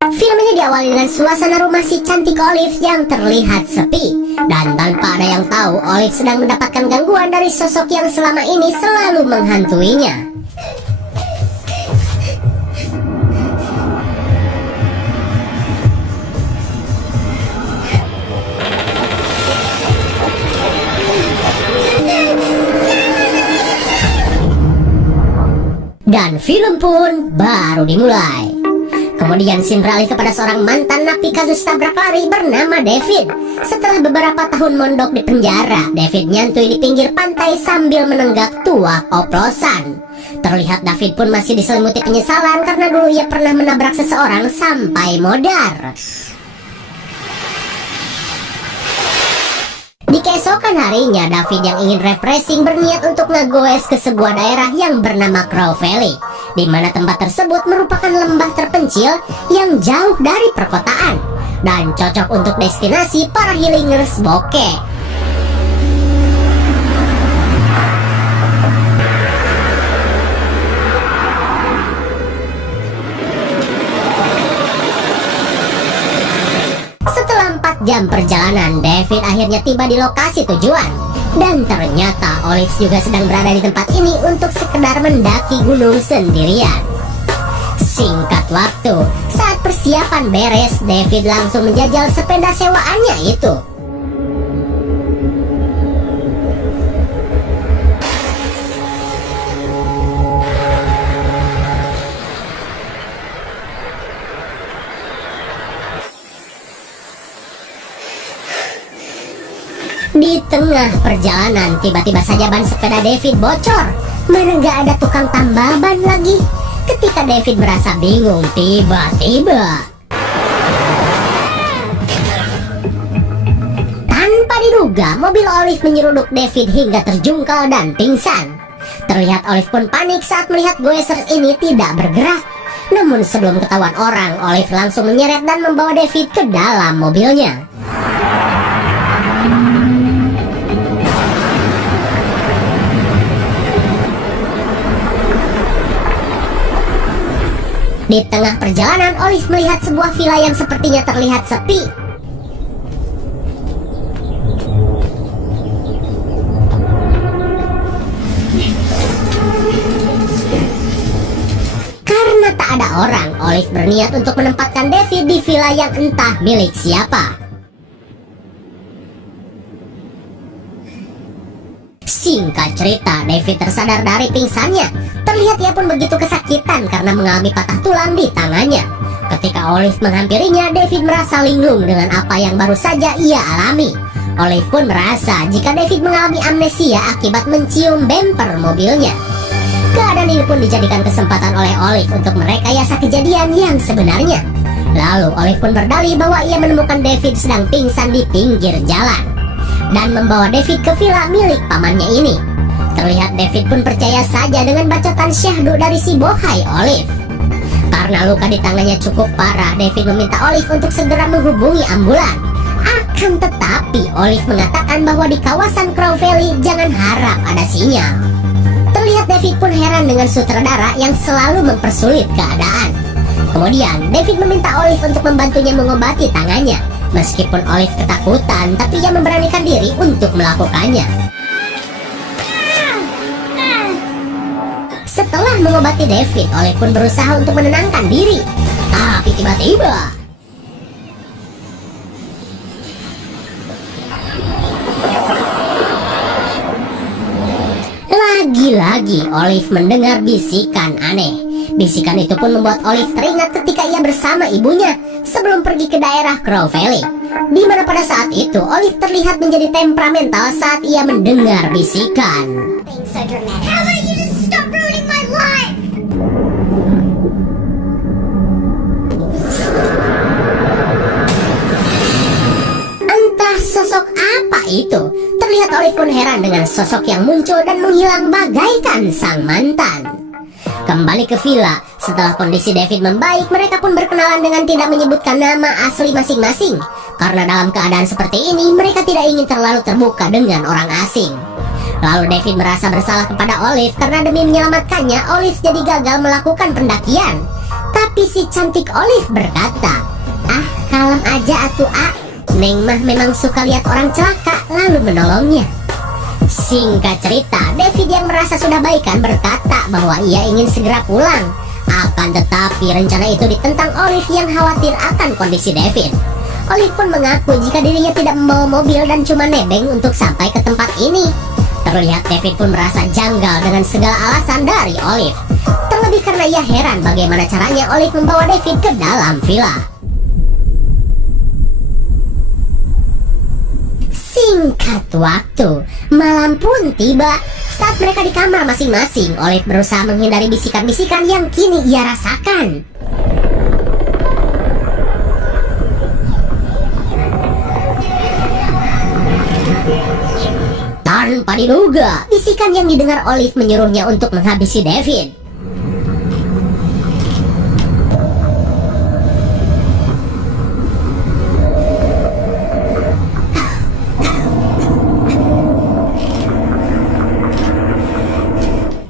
Film ini diawali dengan suasana rumah si cantik Olive yang terlihat sepi. Dan tanpa ada yang tahu, Olive sedang mendapatkan gangguan dari sosok yang selama ini selalu menghantuinya. Dan film pun baru dimulai. Kemudian scene beralih kepada seorang mantan napi kasus tabrak lari bernama David. Setelah beberapa tahun mondok di penjara, David nyantui di pinggir pantai sambil menenggak tuak oplosan. Terlihat David pun masih diselimuti penyesalan karena dulu ia pernah menabrak seseorang sampai modar. Di keesokan harinya, David yang ingin refreshing berniat untuk ngegoes ke sebuah daerah yang bernama Crow Valley, di mana tempat tersebut merupakan lembah terpencil yang jauh dari perkotaan dan cocok untuk destinasi para healingers bokeh. Setelah 4 jam perjalanan, David akhirnya tiba di lokasi tujuan. Dan ternyata Olive juga sedang berada di tempat ini untuk sekedar mendaki gunung sendirian. Singkat waktu, saat persiapan beres, David langsung menjajal sepeda sewaannya itu. Di tengah perjalanan, tiba-tiba saja ban sepeda David bocor. Mana gak ada tukang tambal ban lagi. Ketika David merasa bingung, tiba-tiba tanpa diduga, mobil Olive menyeruduk David hingga terjungkal dan pingsan. Terlihat Olive pun panik saat melihat goeser ini tidak bergerak. Namun sebelum ketahuan orang, Olive langsung menyeret dan membawa David ke dalam mobilnya. Di tengah perjalanan, Olive melihat sebuah villa yang sepertinya terlihat sepi. Karena tak ada orang, Olive berniat untuk menempatkan David di villa yang entah milik siapa. Singkat cerita, David tersadar dari pingsannya. Terlihat ia pun begitu kesakitan karena mengalami patah tulang di tangannya. Ketika Olive menghampirinya, David merasa linglung dengan apa yang baru saja ia alami. Olive pun merasa jika David mengalami amnesia akibat mencium bemper mobilnya. Keadaan ini pun dijadikan kesempatan oleh Olive untuk merekayasa kejadian yang sebenarnya. Lalu Olive pun berdalih bahwa ia menemukan David sedang pingsan di pinggir jalan dan membawa David ke villa milik pamannya ini. Terlihat David pun percaya saja dengan bacotan syahdu dari si bohai Olive. Karena luka di tangannya cukup parah, David meminta Olive untuk segera menghubungi ambulan. Akan tetapi Olive mengatakan bahwa di kawasan Crow Valley jangan harap ada sinyal. Terlihat David pun heran dengan sutradara yang selalu mempersulit keadaan. Kemudian David meminta Olive untuk membantunya mengobati tangannya. Meskipun Olive ketakutan, tapi ia memberanikan diri untuk melakukannya. Setelah mengobati David, Olive pun berusaha untuk menenangkan diri. Tapi tiba-tiba lagi-lagi Olive mendengar bisikan aneh. Bisikan itu pun membuat Olive teringat ketika ia bersama ibunya sebelum pergi ke daerah Crow Valley, di mana pada saat itu Olive terlihat menjadi temperamental saat ia mendengar bisikan. Entah sosok apa itu. Terlihat Olive pun heran dengan sosok yang muncul dan menghilang bagaikan sang mantan. Kembali ke villa, setelah kondisi David membaik, mereka pun berkenalan dengan tidak menyebutkan nama asli masing-masing. Karena dalam keadaan seperti ini, mereka tidak ingin terlalu terbuka dengan orang asing. Lalu David merasa bersalah kepada Olive karena demi menyelamatkannya, Olive jadi gagal melakukan pendakian. Tapi si cantik Olive berkata, "Ah, kalem aja atuh, A. Neng mah memang suka lihat orang celaka lalu menolongnya." Singkat cerita, David yang merasa sudah baikan berkata bahwa ia ingin segera pulang. Akan tetapi rencana itu ditentang Olive yang khawatir akan kondisi David. Olive pun mengaku jika dirinya tidak membawa mobil dan cuma nebeng untuk sampai ke tempat ini. Terlihat David pun merasa janggal dengan segala alasan dari Olive. Terlebih karena ia heran bagaimana caranya Olive membawa David ke dalam villa. Singkat waktu, malam pun tiba. Saat mereka di kamar masing-masing, Olive berusaha menghindari bisikan-bisikan yang kini ia rasakan. Tanpa diduga, bisikan yang didengar Olive menyuruhnya untuk menghabisi David.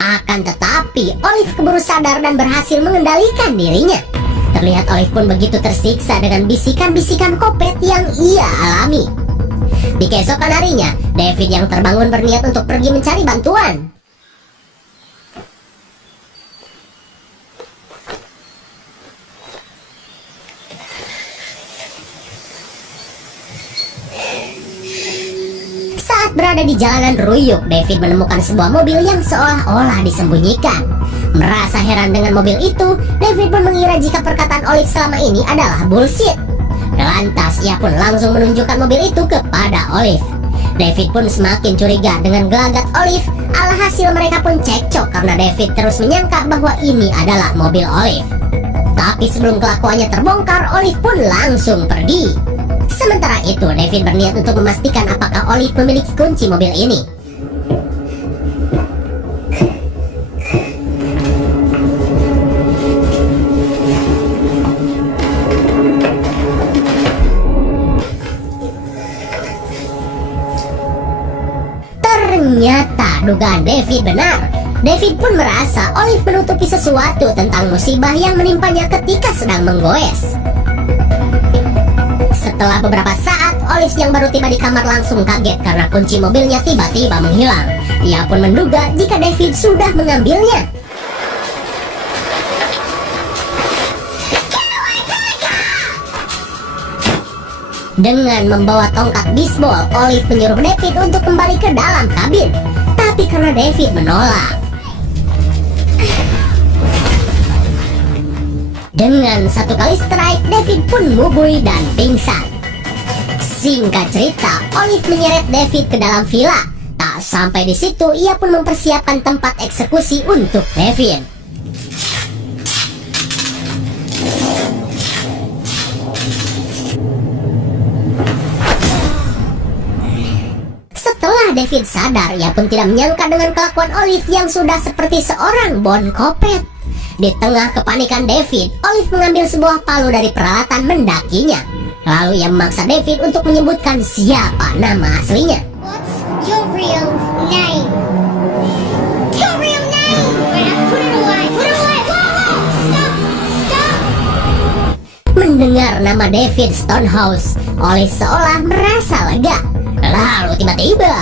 Akan tetapi, Olive keburu sadar dan berhasil mengendalikan dirinya. Terlihat Olive pun begitu tersiksa dengan bisikan-bisikan kopet yang ia alami. Di keesokan harinya, David yang terbangun berniat untuk pergi mencari bantuan. Saat berada di jalanan Ruyuk, David menemukan sebuah mobil yang seolah-olah disembunyikan. Merasa heran dengan mobil itu, David pun mengira jika perkataan Olive selama ini adalah bullshit. Lantas ia pun langsung menunjukkan mobil itu kepada Olive. David pun semakin curiga dengan gelagat Olive. Alhasil mereka pun cekcok karena David terus menyangka bahwa ini adalah mobil Olive. Tapi sebelum kelakuannya terbongkar, Olive pun langsung pergi. Sementara itu, David berniat untuk memastikan apakah Olive memiliki kunci mobil ini. Ternyata dugaan David benar. David pun merasa Olive menutupi sesuatu tentang musibah yang menimpanya ketika sedang menggoes. Setelah beberapa saat, Olive yang baru tiba di kamar langsung kaget karena kunci mobilnya tiba-tiba menghilang. Ia pun menduga jika David sudah mengambilnya. Dengan membawa tongkat bisbol, Olive menyuruh David untuk kembali ke dalam kabin. Tapi karena David menolak, dengan satu kali strike, David pun mubui dan pingsan. Singkat cerita, Olive menyeret David ke dalam villa. Tak sampai di situ, ia pun mempersiapkan tempat eksekusi untuk David. Setelah David sadar, ia pun tidak menyangka dengan kelakuan Olive yang sudah seperti seorang Bon Kopet. Di tengah kepanikan David, Olive mengambil sebuah palu dari peralatan mendakinya. Lalu ia memaksa David untuk menyebutkan siapa nama aslinya. What's your real name? Your real name! Put it away! Put it away! Whoa! Stop! Stop! Mendengar nama David Stonehouse, Olive seolah merasa lega. Lalu tiba-tiba,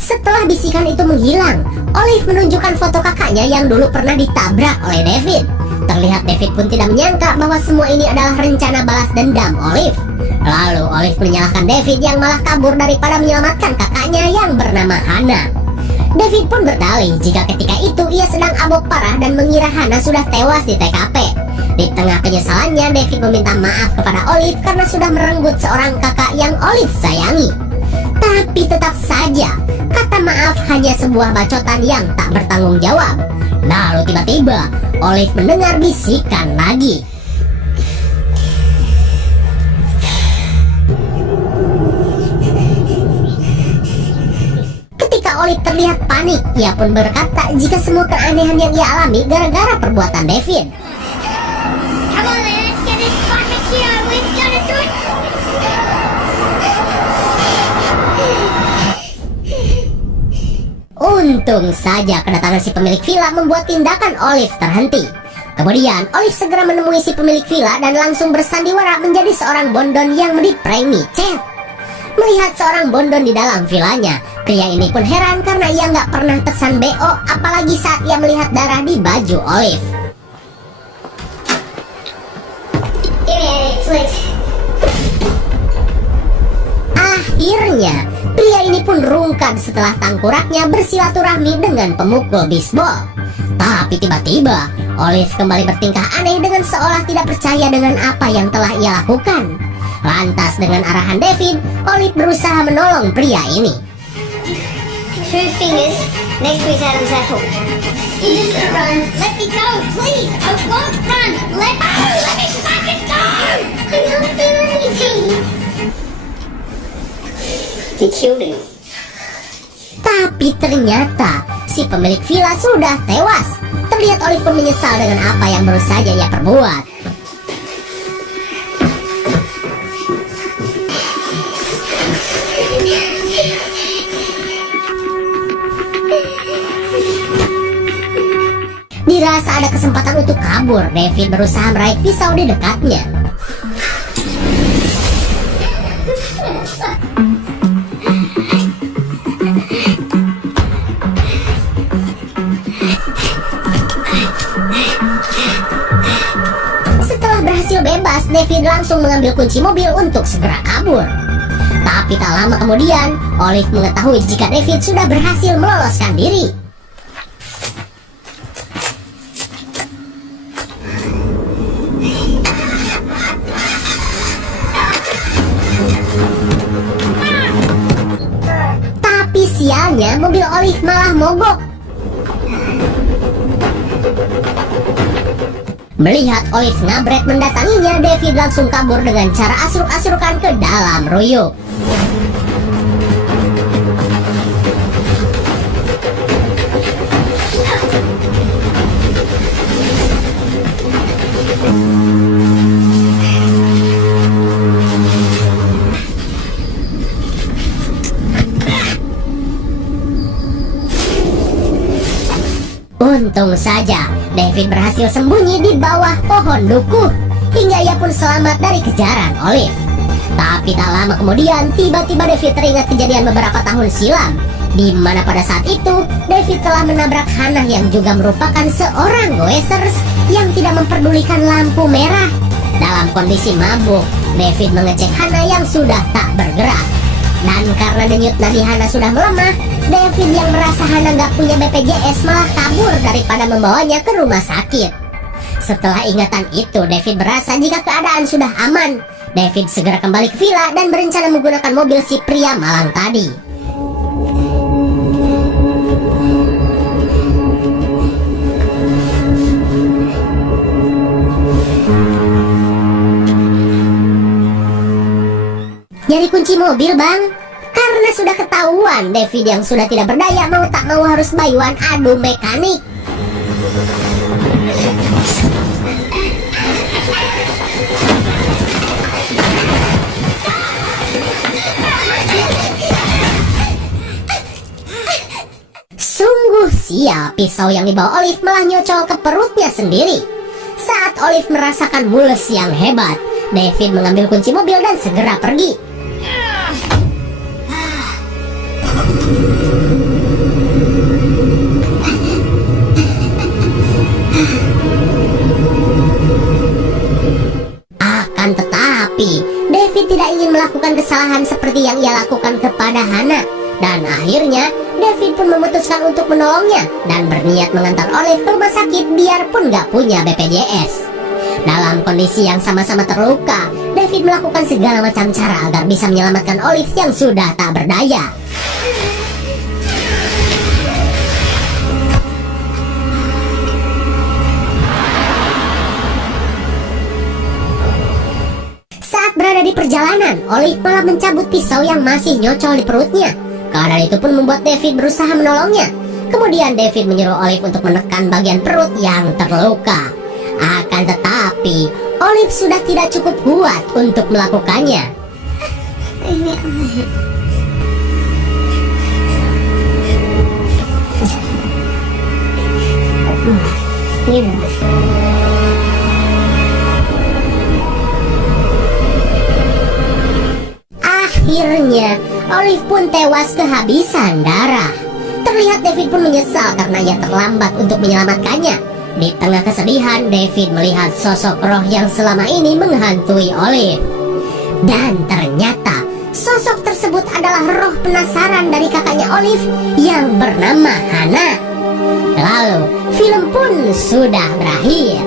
setelah bisikan itu menghilang, Olive menunjukkan foto kakaknya yang dulu pernah ditabrak oleh David. Terlihat David pun tidak menyangka bahwa semua ini adalah rencana balas dendam Olive. Lalu Olive menyalahkan David yang malah kabur daripada menyelamatkan kakaknya yang bernama Hannah. David pun berdalih jika ketika itu ia sedang abok parah dan mengira Hannah sudah tewas di TKP. Di tengah penyesalannya, David meminta maaf kepada Olive karena sudah merenggut seorang kakak yang Olive sayangi. Tapi tetap saja, kata maaf hanya sebuah bacotan yang tak bertanggung jawab. Lalu tiba-tiba, Olive mendengar bisikan lagi. Ketika Olive terlihat panik, ia pun berkata jika semua keanehan yang ia alami gara-gara perbuatan David. Untung saja kedatangan si pemilik villa membuat tindakan Olive terhenti. Kemudian Olive segera menemui si pemilik villa dan langsung bersandiwara menjadi seorang bondon yang diprangi Chet. Melihat seorang bondon di dalam villanya, pria ini pun heran karena ia nggak pernah pesan BO, apalagi saat ia melihat darah di baju Olive. Give me a Netflix. Akhirnya, pria ini pun rungkad setelah tangkuraknya bersilaturahmi dengan pemukul bisbol. Tapi tiba-tiba, Olive kembali bertingkah aneh dengan seolah tidak percaya dengan apa yang telah ia lakukan. Lantas dengan arahan David, Olive berusaha menolong pria ini. 2 fingers next to his Adam's apple. You just gonna run. Let me go, please. I won't run. Let me fucking go. I don't feel anything. He killed him. Tapi ternyata si pemilik villa sudah tewas. Terlihat Olive pun menyesal dengan apa yang baru saja ia perbuat. Dirasa ada kesempatan untuk kabur, David berusaha meraih pisau di dekatnya. Setelah berhasil bebas, David langsung mengambil kunci mobil untuk segera kabur. Tapi tak lama kemudian, Olive mengetahui jika David sudah berhasil meloloskan diri. Tapi sialnya, mobil Olive malah mogok. Melihat Olive ngabret mendatanginya, David langsung kabur dengan cara asruk-asrukan ke dalam ruyuk. Untung saja David berhasil sembunyi di bawah pohon duku hingga ia pun selamat dari kejaran Olive. Tapi tak lama kemudian tiba-tiba David teringat kejadian beberapa tahun silam, di mana pada saat itu David telah menabrak Hannah yang juga merupakan seorang goesers yang tidak memperdulikan lampu merah. Dalam kondisi mabuk, David mengecek Hannah yang sudah tak bergerak. Dan karena denyut nadi Hannah sudah melemah, David yang merasa Hannah gak punya BPJS malah kabur daripada membawanya ke rumah sakit. Setelah ingatan itu, David berasa jika keadaan sudah aman. David segera kembali ke villa dan berencana menggunakan mobil si pria malang tadi. Nyari kunci mobil, Bang? Karena sudah ketahuan David yang sudah tidak berdaya mau tak mau harus bayuan adu mekanik. Sungguh sial, pisau yang dibawa Olive malah nyocol ke perutnya sendiri. Saat Olive merasakan mules yang hebat, David mengambil kunci mobil dan segera pergi. Akan tetapi, David tidak ingin melakukan kesalahan seperti yang ia lakukan kepada Hannah. Dan akhirnya, David pun memutuskan untuk menolongnya dan berniat mengantar Olive ke rumah sakit biarpun gak punya BPJS. Dalam kondisi yang sama-sama terluka, David melakukan segala macam cara agar bisa menyelamatkan Olive yang sudah tak berdaya. Saat berada di perjalanan, Olive malah mencabut pisau yang masih nyocol di perutnya. Keadaan itu pun membuat David berusaha menolongnya. Kemudian David menyuruh Olive untuk menekan bagian perut yang terluka. Akan tetapi, Olive sudah tidak cukup kuat untuk melakukannya. Akhirnya, Olive pun tewas kehabisan darah. Terlihat David pun menyesal karena ia terlambat untuk menyelamatkannya. Di tengah kesedihan, David melihat sosok roh yang selama ini menghantui Olive. Dan ternyata, sosok tersebut adalah roh penasaran dari kakaknya Olive yang bernama Hannah. Lalu, film pun sudah berakhir.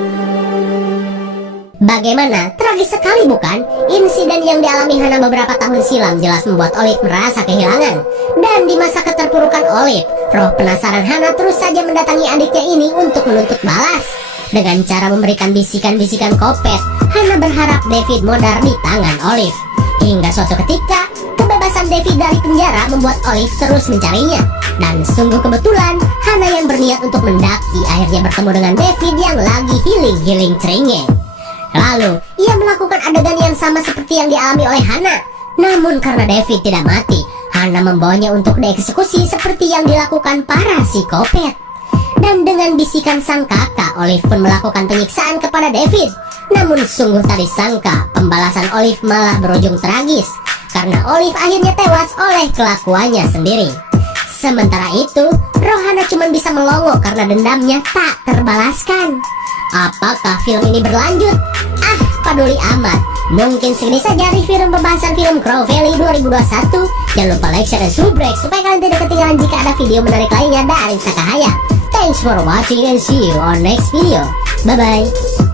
Bagaimana? Tragis sekali bukan? Insiden yang dialami Hannah beberapa tahun silam jelas membuat Olive merasa kehilangan. Dan di masa keterpurukan Olive, roh penasaran Hannah terus saja mendatangi adiknya ini untuk menuntut balas. Dengan cara memberikan bisikan-bisikan kopet, Hannah berharap David modar di tangan Olive. Hingga suatu ketika, kebebasan David dari penjara membuat Olive terus mencarinya. Dan sungguh kebetulan, Hannah yang berniat untuk mendaki akhirnya bertemu dengan David yang lagi healing ceringeng. Lalu, ia melakukan adegan yang sama seperti yang dialami oleh Hannah. Namun karena David tidak mati, Hannah membawanya untuk dieksekusi seperti yang dilakukan para psikopat. Dan dengan bisikan sang kakak, Olive pun melakukan penyiksaan kepada David. Namun sungguh tak disangka, pembalasan Olive malah berujung tragis, karena Olive akhirnya tewas oleh kelakuannya sendiri. Sementara itu, roh Hannah cuma bisa melongo karena dendamnya tak terbalaskan. Apakah film ini berlanjut? Peduli amat. Mungkin segini saja review dan pembahasan film Crow Valley 2021. Jangan lupa like, share, dan subscribe supaya kalian tidak ketinggalan jika ada video menarik lainnya dari Sakahaya. Thanks for watching and see you on next video. Bye bye.